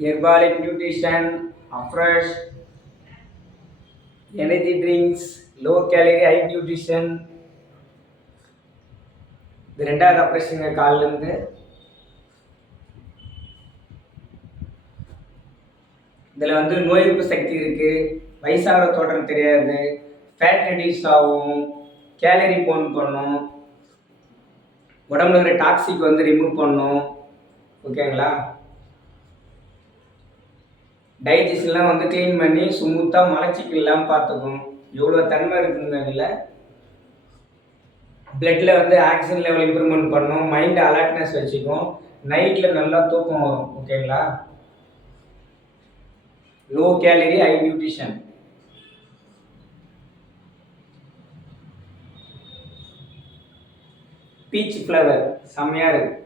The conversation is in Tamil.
herbalic nutrition, afresh, energy drinks, low calorie, high nutrition. இது ரெண்டாவது ஆப்ரேஷனுங்க காலிலேருந்து. இதில் வந்து நோய் எதிர்ப்பு சக்தி இருக்குது, வயசாகிற தோற்றம் தெரியாது, ஃபேட் ரெடியூஸ் ஆகும், கேலரி பர்ன் பண்ணும், உடம்புல இருக்கிற டாக்ஸிக் வந்து ரிமூவ் பண்ணும். ஓகேங்களா? டைஜஷன்லாம் வந்து க்ளீன் பண்ணி ஸ்மூத்தாக மலச்சிக்கல் இல்லாமல் பார்த்துக்கும். எவ்வளோ தன்மை இருக்குங்க இதில். பிளட்டில் வந்து ஆக்சிஜன் லெவல் இம்ப்ரூவ்மெண்ட் பண்ணும், மைண்ட் அலர்ட்னஸ் வச்சுக்கும், நைட்டில் நல்லா தூக்கம் வரும். ஓகேங்களா? Low calorie, high nutrition. Beach flower செம்மையாக இருக்குது.